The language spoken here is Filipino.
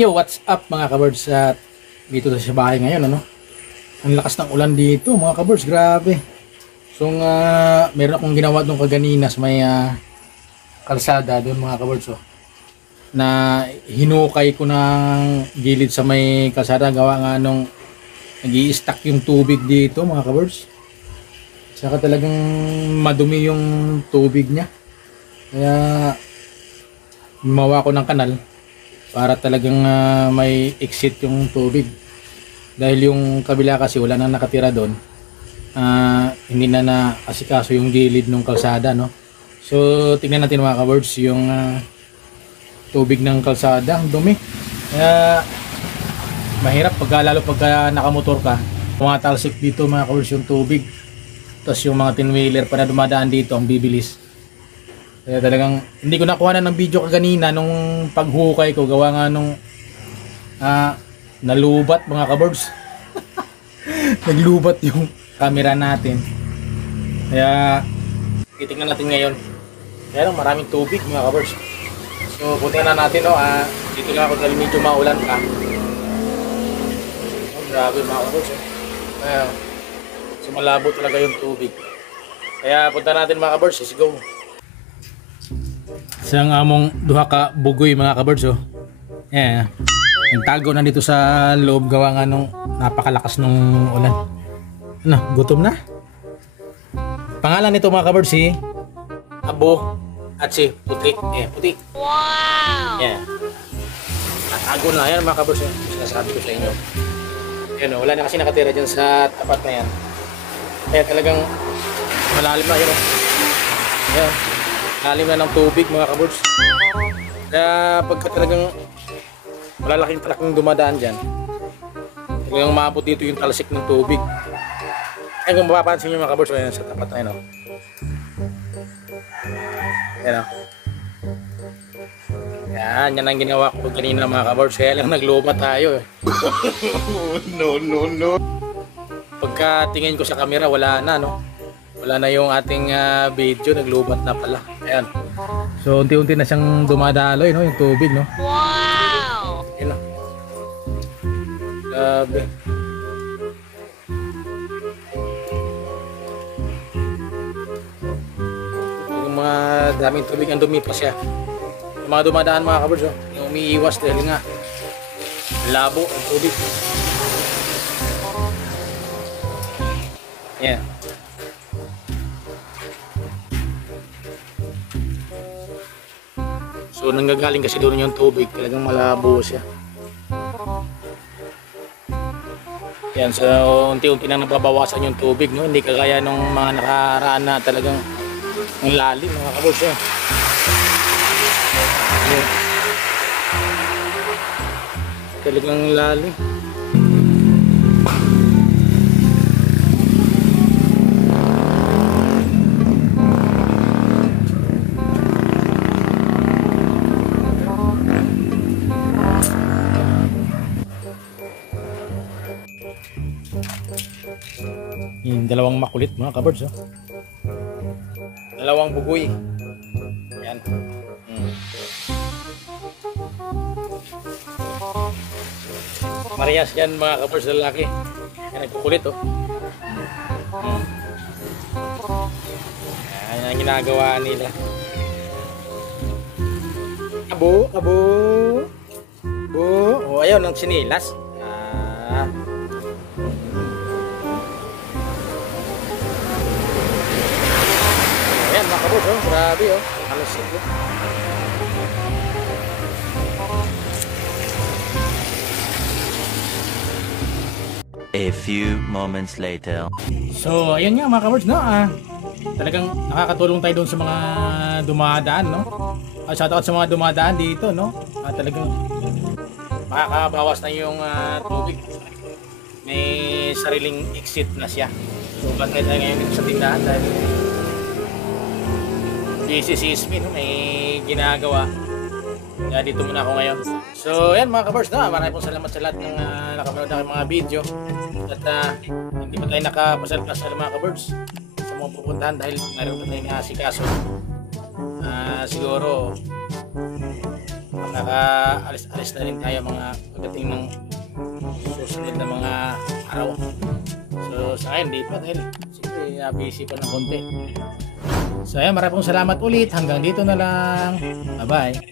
Yo, what's up mga kabirds? At dito sa bahay ngayon, ano? Ang lakas ng ulan dito mga kabirds, grabe. So meron akong ginawa doon kaganina sa may kalsada doon mga kabirds, oh, na hinukay ko ng gilid sa may kalsada, gawa nga nung nag-i-stack yung tubig dito mga kabirds. Saka talagang madumi yung tubig niya. Kaya gumawa ko ng kanal para talagang may exit yung tubig, dahil yung kabila kasi wala nang nakatira doon, hindi na naasikaso yung gilid ng kalsada, no? So tingnan natin mga kabirds yung tubig ng kalsada, ang dumi. Kaya mahirap lalo pagka nakamotor ka, tumatalsik dito mga kabirds yung tubig. Tapos yung mga tinwheeler pa na dumadaan dito ang bibilis. Kaya talagang hindi ko nakuha na ng video kaganina nung paghukay ko, gawa nga nung nalubat mga kabirds. Naglubat yung camera natin. Kaya titingnan natin ngayon. Kaya lang maraming tubig mga kabirds. So punta na natin, no? Dito lang ako dahil medyo maulan pa. Grabe mga kabirds, Kaya so malabo talaga yung tubig. Kaya punta natin mga kabirds. Let's go. Isang among duha ka bugoy mga kabirds, oh. Yeah. Yung tago na dito sa loob, gawa nga nung napakalakas nung ulan. Ano, gutom na? Pangalan nito mga kabirds si Abo at si Putik. Putik. Wow! Yeah. Natago na yan mga kabirds, sinasabi ko sa inyo. Yan, wala na kasi nakatira dyan sa tapat na yan. Kaya talagang malalim na yun, oh. Yan. Lalim na ng tubig mga kabirds. Kaya pagka talagang malalaking talaking dumadaan dyan, talagang maabot dito yung talsik ng tubig. Ay, kung mapapansin nyo mga kabirds, ayan sa tapat na yun, oh. Ayan, oh. Yan ang ginawa ko kanina mga kabirds. Kaya lang nagluma tayo, eh. No. Pagka tingin ko sa camera, wala na, no? Wala na yung ating video, naglubat na pala. Ayan. So unti-unti na siyang dumadaloy, no, yung tubig, no. Wow! Ayan, no. Grabe. Yung mga daming tubig, ang dumi pa siya. Yung mga dumadaan mga kabirds, oh, yung umiiwas dahil nga labo ang tubig. Ayan. So nanggagaling kasi doon yung tubig, talagang malabo siya. Yan, so unti-unti na nababawasan yung tubig, no? Hindi kagaya nung mga nakaraan na talagang ang lalim mga kabirds, eh. Talagang lalim. Yung dalawang makulit mga kabirds, oh. Dalawang bugoy. Ayan. Marias yan mga kabirds, lalaki. Yan, nagkukulit, oh. Ayan ang ginagawa nila. Abo. Oh, ayaw ng sinilas. Ayan mga kabirds, oh. Grabe, oh. Halos ito. A few moments later. So ayun nga mga kabirds, no. Talagang nakakatulong tayo doon sa mga dumadaan, no. Shoutout sa mga dumadaan dito, no. Talagang makakabawas na yung tubig. May sariling exit na siya. So bantay tayo ngayon dito sa tindahan dahil busy si Ismi, no? May ginagawa. Kaya dito muna ako ngayon. So yan mga kabirds, no? Maraming pong salamat sa lahat ng nakapanood na mga video. At hindi pa tayo nakapasal-pasal mga kabirds sa mga pupuntahan dahil mayroon pa tayo ni asikaso. Siguro Naka-alis na rin tayo mga pagdating ng susunod na mga araw. So sa akin di pa dahil siyempre busy pa ng konti. So ayan, maraming salamat ulit. Hanggang dito na lang. Bye bye.